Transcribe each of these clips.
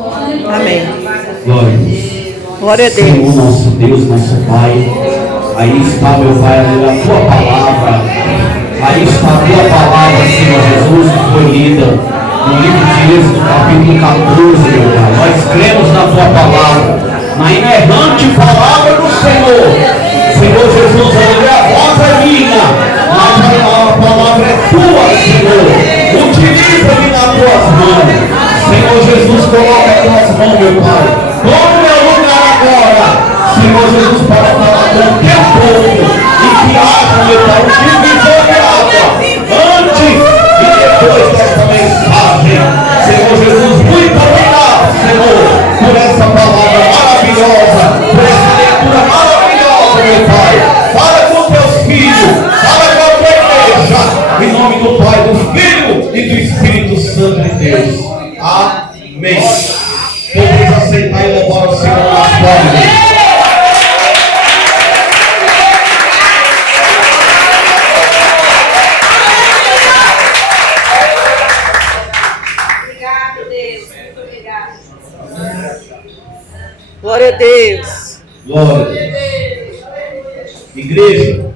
Amém. Glória a Deus. Glória a Deus. Senhor, nosso Deus, nosso Pai, aí está, meu Pai, a tua palavra. Aí está a tua palavra, Senhor Jesus, que foi lida no livro de Êxodo, capítulo 14, meu Pai. Nós cremos na tua palavra, na inerrante palavra do Senhor. Senhor Jesus, a voz é minha, mas a palavra é tua, Senhor. Utiliza-me nas tuas mãos. Senhor Jesus, coloca as tuas mãos, meu Pai. Tome meu lugar agora, Senhor Jesus, para falar com o teu povo. E que haja, meu Pai, um divisor de água antes e depois dessa mensagem. Senhor Jesus, muito obrigado, Senhor, por essa palavra maravilhosa, por essa leitura maravilhosa, meu Pai. Fala com teus filhos, fala com a tua igreja, em nome do Pai, do Filho e do Espírito Santo de Deus. Amém. Podemos aceitar e louvar o Senhor nas palmas. Glória a Deus. Glória a Deus. Igreja,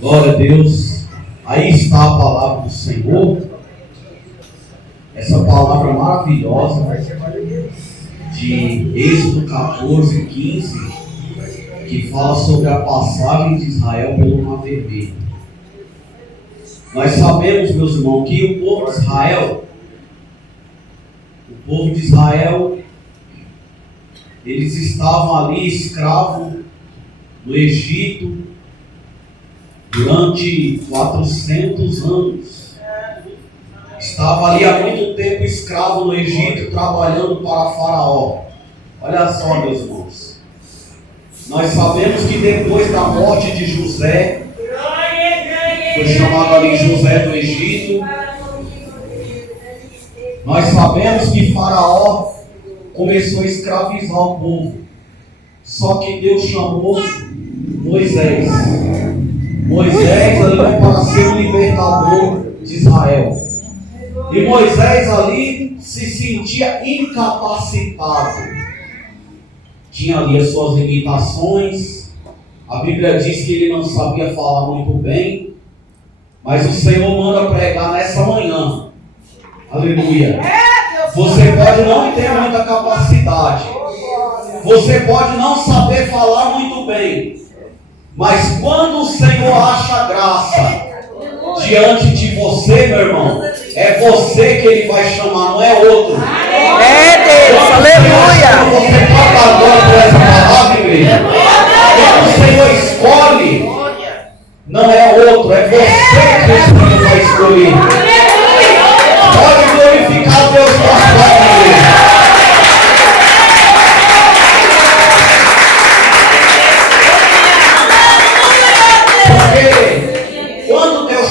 glória a Deus. Aí está a palavra do Senhor. Essa palavra maravilhosa de Êxodo 14, 15, que fala sobre a passagem de Israel pelo Mar Vermelho. Nós sabemos, meus irmãos, que o povo de Israel, eles estavam ali escravos no Egito durante 400 anos. Estava ali há muito tempo escravo no Egito, trabalhando para Faraó. Olha só, meus irmãos. Nós sabemos que depois da morte de José, foi chamado ali José do Egito, nós sabemos que Faraó começou a escravizar o povo. Só que Deus chamou Moisés. Moisés ali para ser o libertador de Israel. E Moisés ali se sentia incapacitado. Tinha ali as suas limitações. A Bíblia diz que ele não sabia falar muito bem. Mas o Senhor manda pregar nessa manhã. Aleluia. Você pode não ter muita capacidade. Você pode não saber falar muito bem. Mas quando o Senhor acha graça diante de você, meu irmão, é você que Ele vai chamar, não é outro. É Deus, aleluia. Você toca agora por essa palavra, igreja. Quando o Senhor escolhe, não é outro, é você que o Senhor vai escolher. Pode glorificar Deus com a sua igreja.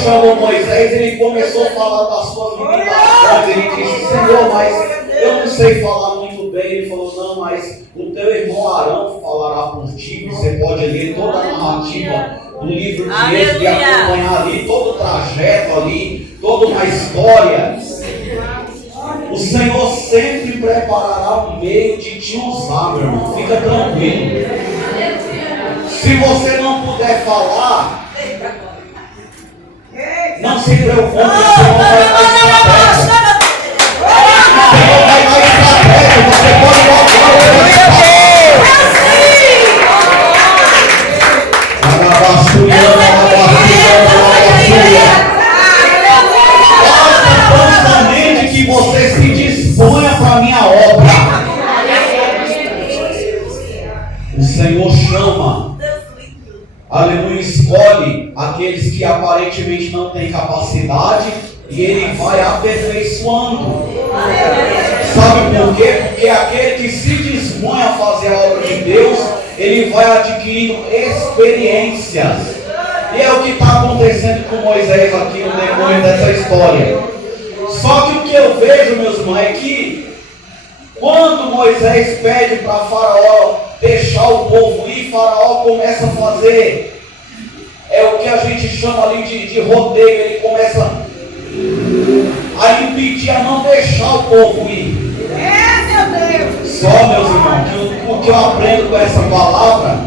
Chamou Moisés, ele começou a falar das suas limitações. Ele disse: Senhor, mas eu não sei falar muito bem. Ele falou: não, mas o teu irmão Arão falará por ti. Você pode ler toda a narrativa do livro de Êxodo e acompanhar ali todo o trajeto ali, toda uma história. O Senhor sempre preparará um meio de te usar, meu irmão. Fica tranquilo. Se você não puder falar, não se preocupe, o Senhor vai dar estratégia. O Senhor vai dar estratégia. Você pode voltar o Basta tão somente que você se disponha para a minha obra. O Senhor chama, aleluia, escolhe aqueles que aparentemente não têm capacidade e Ele vai aperfeiçoando. Sabe por quê? Porque aquele que se dispõe a fazer a obra de Deus, ele vai adquirindo experiências. E é o que está acontecendo com Moisés aqui no decorrer dessa história. Só que o que eu vejo, meus irmãos, é que quando Moisés pede para Faraó deixar o povo ir, Faraó começa a fazer, é o que a gente chama ali de rodeio. Ele começa a impedir, a não deixar o povo ir. só, meus irmãos, o que eu aprendo com essa palavra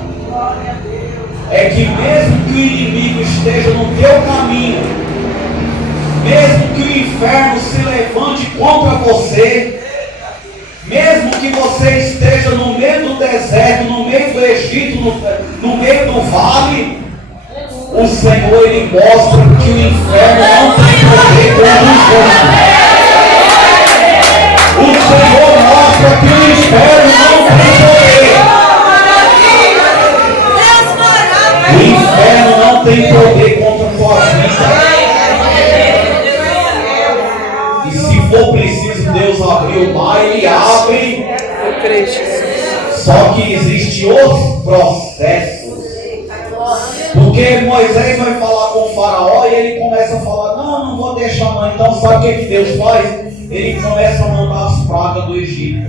é que mesmo que o inimigo esteja no teu caminho, mesmo que o inferno se levante contra você, mesmo que você esteja no meio do deserto, no meio do Egito, no meio do vale, o Senhor, Ele mostra que o inferno não tem poder contra você. O Senhor mostra que o inferno não tem poder. O inferno não tem poder contra a tua vida. E se for preciso Deus abrir o mar, Ele abre. Só que existem outros processos. Porque Moisés vai falar com o faraó e ele começa a falar, não vou deixar não. Então sabe o que Deus faz? Ele começa a mandar as pragas do Egito.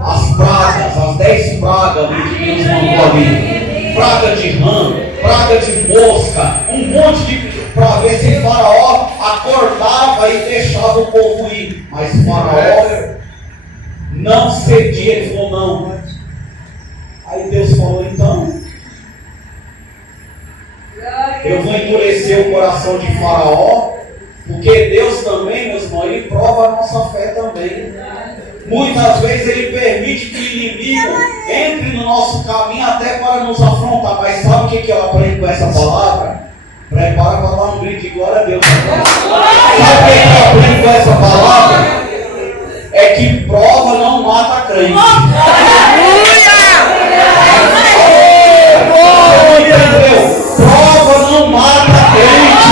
As pragas, as 10 pragas ali que Deus mandou ali. Praga de rã, praga de mosca, um monte de... para ver se faraó acordava e deixava o povo ir. Mas faraó não cedia, ele falou não. Aí Deus falou, então eu vou endurecer o coração de faraó, porque Deus também, meus irmãos, Ele prova a nossa fé também. Muitas vezes Ele permite que o inimigo entre no nosso caminho até para nos afrontar. Mas sabe o que eu aprendo com essa palavra? Prepara para dar um grito de glória a Deus. Sabe o que eu aprendo com essa palavra? É que prova não mata crente. Entendeu? Prova não mata crente.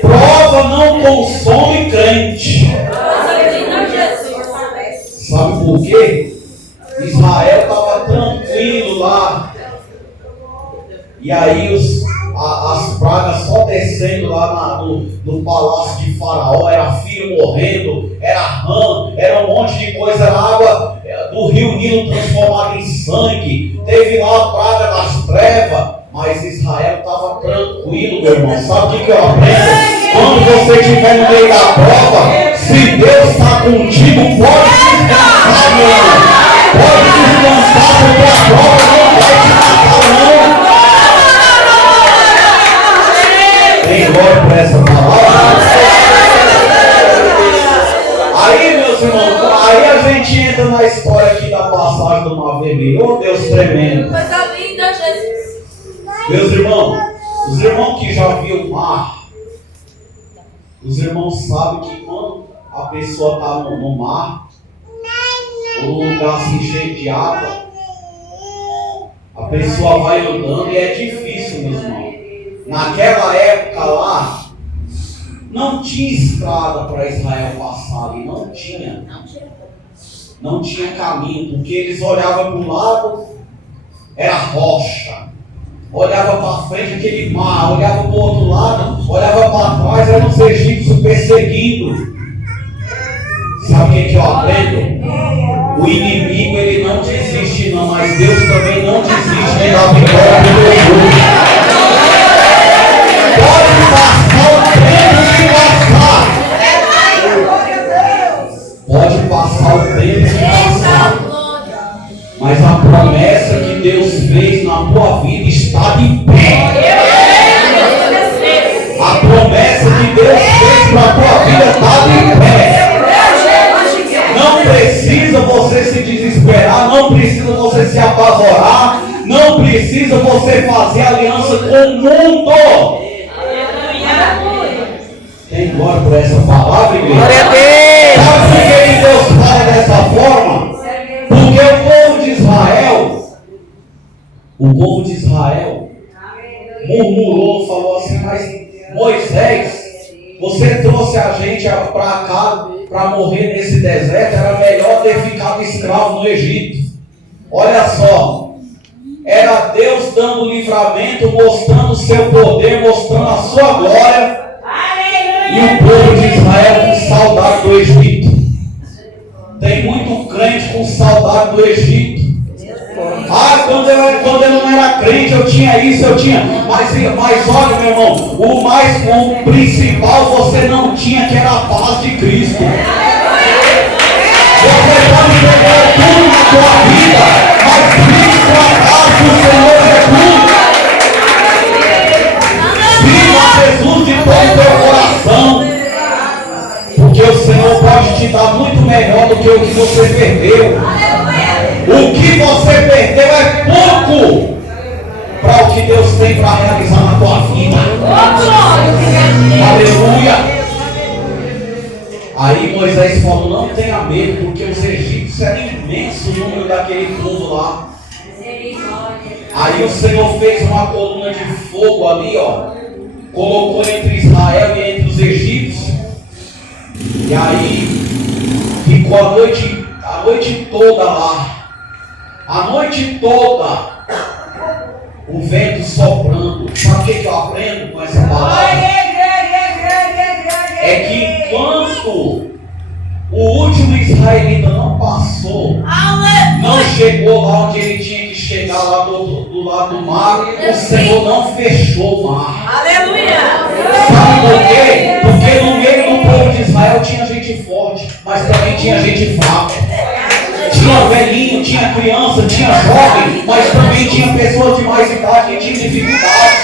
Prova não consome crente. Sabe por quê? Israel estava tranquilo lá. E aí as pragas só descendo lá no palácio de Faraó, era filho morrendo, era rã, era um monte de coisa, era água do rio Nilo transformada em sangue, teve lá a praga das trevas, mas Israel estava tranquilo, meu irmão. Sabe o que eu aprendo? Quando você estiver no meio da prova, se Deus está contigo, pode descansar, meu irmão. Pode descansar, porque a prova não vai te matar, não. Tem glória por essa palavra. Aí, meus irmãos, aí a gente entra na história aqui da passagem do Mar Vermelho. Oh, Deus tremendo. Coisa linda, Jesus. Meus irmãos, os irmãos que já viram o mar, os irmãos sabem que quando a pessoa está no mar, ou num lugar assim cheio de água, a pessoa vai andando e é difícil, meus irmãos. Naquela época lá, não tinha estrada para Israel passar ali, não tinha. Não tinha caminho, porque eles olhavam para o lado, era rocha. Olhava para frente, aquele mar, olhava para o outro lado, olhava para trás, eram os egípcios perseguindo. Sabe o que eu aprendo? O inimigo, ele não desiste não, mas Deus também não desiste de dar vitória para o Jesus. Pode passar o tempo que passar. Pode passar o tempo que passar. Mas a promessa que Deus fez na tua vida está de pé. A promessa que Deus fez para a tua vida está de pé. Não precisa você se desesperar, não precisa você se apavorar, não precisa você fazer aliança com o mundo. Tem glória por essa palavra, igreja? Glória a Deus. Sabe por que Deus fala dessa forma? Porque o povo de Israel murmurou, falou assim, mas Moisés, você trouxe a gente para cá para morrer nesse deserto, era melhor ter ficado escravo no Egito. Olha só, era Deus dando livramento, mostrando o seu poder, mostrando a sua glória. E o povo de Israel com saudade do Egito. Tem muito crente com saudade do Egito. Misericórdia. Quando eu não era crente, eu tinha isso, eu tinha. Mas olha, meu irmão, o principal você não tinha, que era a paz de Cristo. Você pode perder tudo na sua vida, mas Cristo, a paz do Senhor é tudo. Viva Jesus de todo o teu coração. Porque o Senhor pode te dar muito melhor do que o que você perdeu. O que você perdeu é pouco para o que Deus tem para realizar na tua vida. Aleluia. Aí Moisés falou: não tenha medo, porque os egípcios eram imenso o número daquele povo lá. Aí o Senhor fez uma coluna de fogo ali, ó, colocou entre Israel e entre os egípcios. E aí ficou a noite toda lá. A noite toda o vento soprando. Sabe o que eu aprendo com essa palavra? É que enquanto o último israelita não passou, não chegou lá onde ele tinha que chegar, lá do lado do mar, o Senhor não fechou o mar. Aleluia! Sabe por quê? Porque no meio do povo de Israel tinha gente forte, mas também tinha gente fraca. Tinha velhinho, tinha criança, tinha jovem, mas também tinha pessoas de mais idade que tinham dificuldade.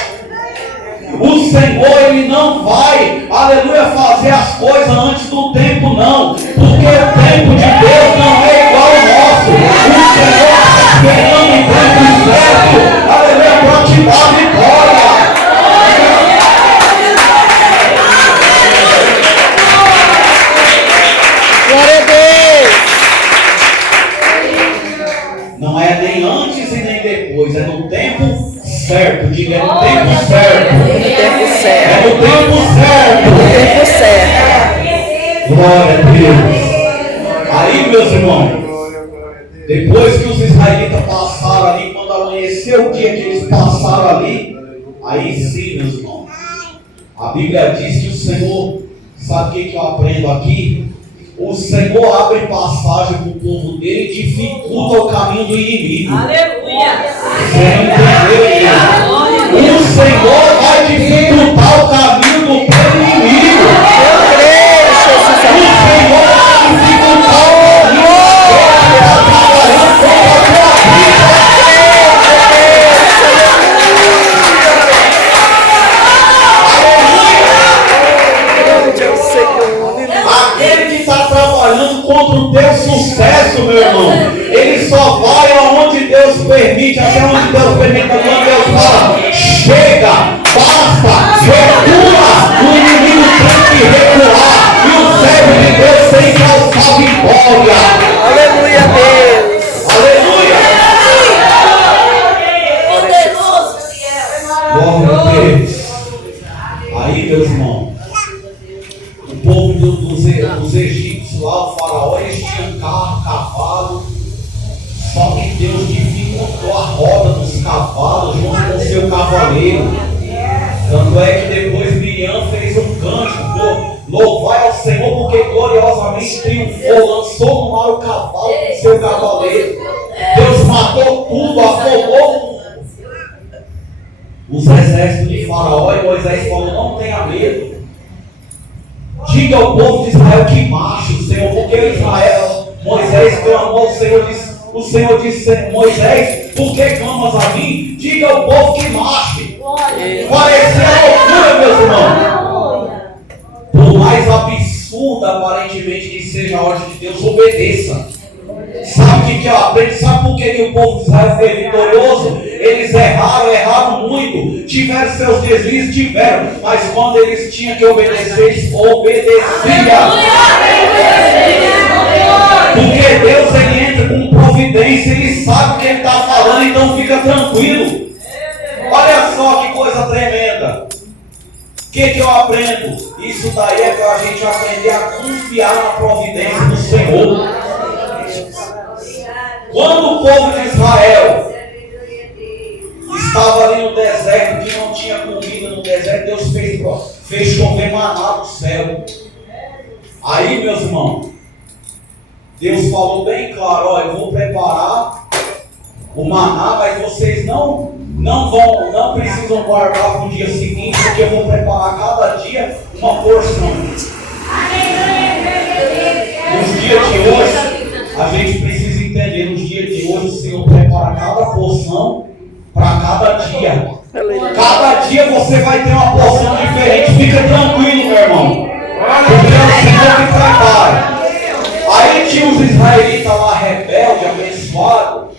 O Senhor, Ele não vai, aleluia, fazer as coisas antes do tempo, não. Porque o tempo de Deus não é igual ao nosso. O Senhor está esperando o tempo certo, aleluia, para te dar vitória. Glória a Deus. Não é nem antes e nem depois, é no tempo certo. Diga, é no tempo certo. No tempo certo. É no tempo certo. No tempo certo. Glória a Deus. Aí, meus irmãos, depois que os israelitas passaram ali, quando amanheceu o dia que eles passaram ali, aí sim, meus irmãos, a Bíblia diz que o Senhor, sabe o que eu aprendo aqui? O Senhor abre passagem para o povo dele e dificulta o caminho do inimigo. Aleluia! Você entendeu? O Senhor vai dificultar o caminho do teu inimigo. Eu creio, Jesus O amado. Senhor vai dificultar o caminho que está trabalhando contra a tua vida. Grande é o Senhor. Aquele que está trabalhando contra o teu sucesso, meu irmão, ele só vai aonde Deus permite, até onde Deus permite, quando Deus fala: chega, basta, recua, o inimigo tem que recuar, e o servo de Deus tem que alçar vitória. Aleluia, Deus. Aleluia! Glória a Deus. Aí, meus irmãos, o povo dos egípcios lá, o faraó, eles tinham carro, cavalo. Só que Deus dificultou a roda dos cavalos junto com o seu cavaleiro. Tanto é que depois Miriam fez um cântico: louvai ao Senhor, porque gloriosamente triunfou, lançou no mar o cavalo com seu cavaleiro. Deus matou tudo, afogou os exércitos de Faraó, e Moisés falou: não tenha medo. Diga ao povo de Israel que marche, o Senhor, porque Moisés clamou, o Senhor disse: Moisés, por que clamas a mim? Diga ao povo que marche. Parecia loucura, meus irmãos. Por mais absurda aparentemente que seja a ordem de Deus, obedeça. Sabe o que eu aprendo? Sabe por que o povo de Israel foi vitorioso? Eles erraram muito, tiveram seus deslizes, tiveram, mas quando eles tinham que obedecer, eles obedeciam. Porque Deus, ele entra com providência, ele sabe o que ele está falando, então fica tranquilo. Olha só que coisa tremenda. O que eu aprendo? Isso daí é para a gente aprender a confiar na providência do Senhor. Quando o povo de Israel estava ali no deserto, que não tinha comida no deserto, Deus fez chover maná do céu. Aí, meus irmãos, Deus falou bem claro: ó, eu vou preparar o maná, mas vocês não precisam guardar para o dia seguinte, porque eu vou preparar cada dia uma porção. Nos dias de hoje, a gente precisa entender, nos dias de hoje o Senhor prepara cada porção para cada dia. Cada dia você vai ter uma porção diferente. Fica tranquilo, meu irmão. Porque é o Senhor que prepara. Aí tinha os israelitas lá, rebeldes, abençoados,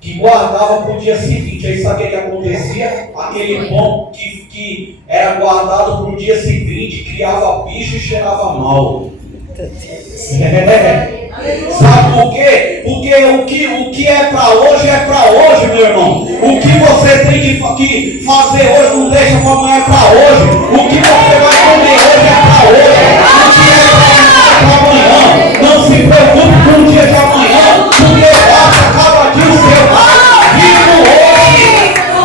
que guardavam para o dia seguinte. Aí sabe o que acontecia? Aquele pão que era guardado para o dia seguinte criava bicho e cheirava mal. Sabe por quê? Porque o que é para hoje, meu irmão. O que você tem que fazer hoje não deixa para amanhã, é para hoje. O que você vai comer hoje é para hoje. O que é para amanhã, não se preocupe com o dia de amanhã, porque basta cada dia o seu. Vivo hoje.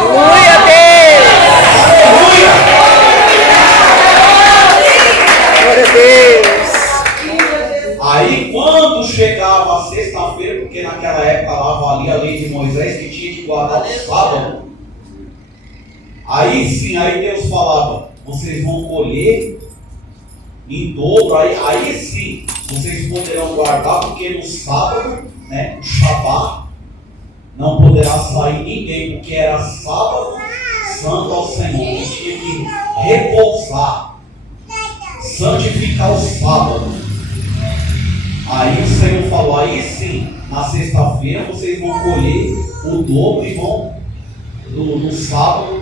Aleluia, Deus. Aleluia. Glória a Deus. Aí quando chegava a sexta-feira, porque naquela época lá valia a lei de Moisés que tinha que guardar o sábado, aí sim, aí Deus falava, vocês vão colher em dobro, aí sim, vocês poderão guardar, porque no sábado, né, o Shabá, não poderá sair ninguém, porque era sábado santo ao Senhor, que tinha que repousar, santificar o sábado. Aí o Senhor falou, aí sim, na sexta-feira vocês vão colher o dobro e vão no sábado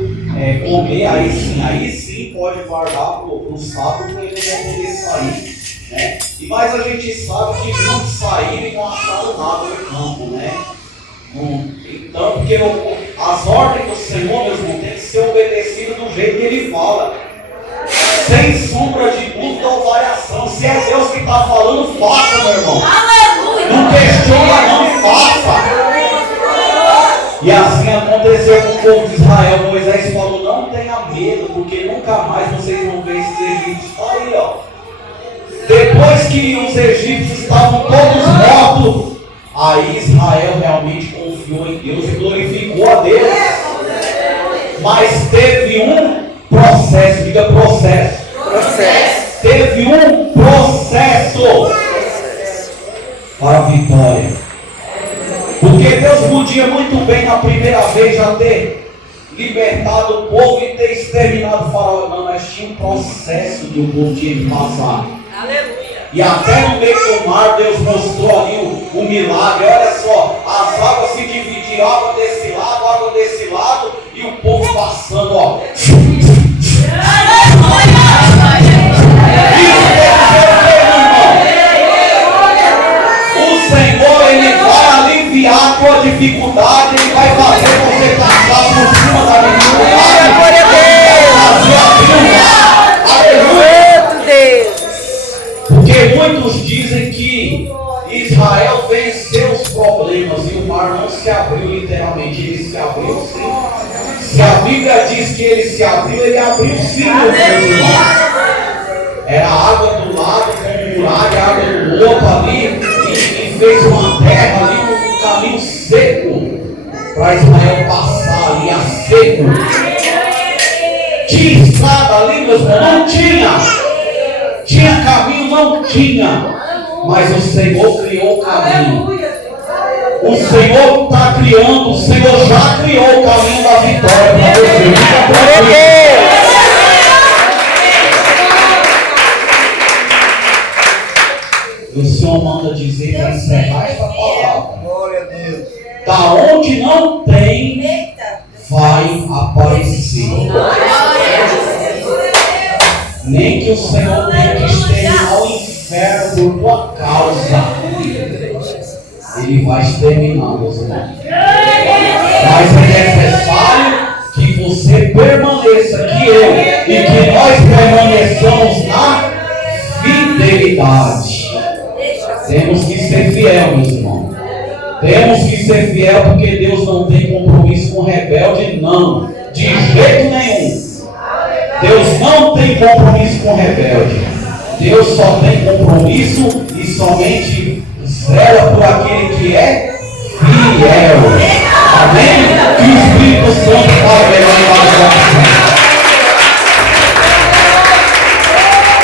comer, aí sim pode guardar pro sábado para ele não poder sair. Né? Mas a gente sabe que muitos saíram e não acharam nada no campo, né? Então, porque as ordens do Senhor, meus irmãos, tem que ser obedecidas do jeito que Ele fala. Sem sombra de dúvida ou variação. Se é Deus que está falando, faça, meu irmão. Aleluia. Não questiona, não, e faça. E assim aconteceu com o povo de Israel. Moisés falou, não tenha medo, porque nunca mais vocês vão ver esses egípcios. Está aí, ó. Depois que os egípcios estavam todos mortos, aí Israel realmente confiou em Deus e glorificou a Deus. Mas teve um processo, diga processo. Teve um processo para a vitória. Porque Deus podia muito bem na primeira vez já ter libertado o povo e ter exterminado o faraó. Não, mas tinha um processo que o povo tinha que passar. Aleluia. E até no meio do mar Deus mostrou ali o milagre. Olha só, as águas se dividiram, água desse lado e o povo passando, ó. O Senhor, Ele vai aliviar a tua dificuldade, Ele vai fazer você passar por cima da dificuldade. Glória a Deus. Santo Deus. Porque muitos dizem que Israel venceu os problemas e o mar não se abriu literalmente, ele se abriu sim. Se a Bíblia diz que ele se abriu, ele abriu sim, meu Deus. Era água do lado, com muralha, água do outro ali, e fez uma terra ali, um caminho seco, para Israel passar ali a seco. Tinha estrada ali, meus irmãos? Não tinha. Tinha caminho? Não tinha. Mas o Senhor criou o caminho. O Senhor está criando, o Senhor já criou o caminho da vitória para você. Glória a Deus. O Senhor manda dizer para encerrar esta palavra. Glória a Deus. Da onde não tem, vai aparecer. Nem que o Senhor tenha que exterminar o inferno por tua causa. Ele vai exterminar, meus irmãos. Mas é necessário que você permaneça, que eu e que nós permaneçamos na fidelidade. Temos que ser fiel, meus irmãos. Temos que ser fiel, porque Deus não tem compromisso com rebelde, não. De jeito nenhum. Deus não tem compromisso com rebelde. Deus só tem compromisso e somente zela por aquele que é fiel.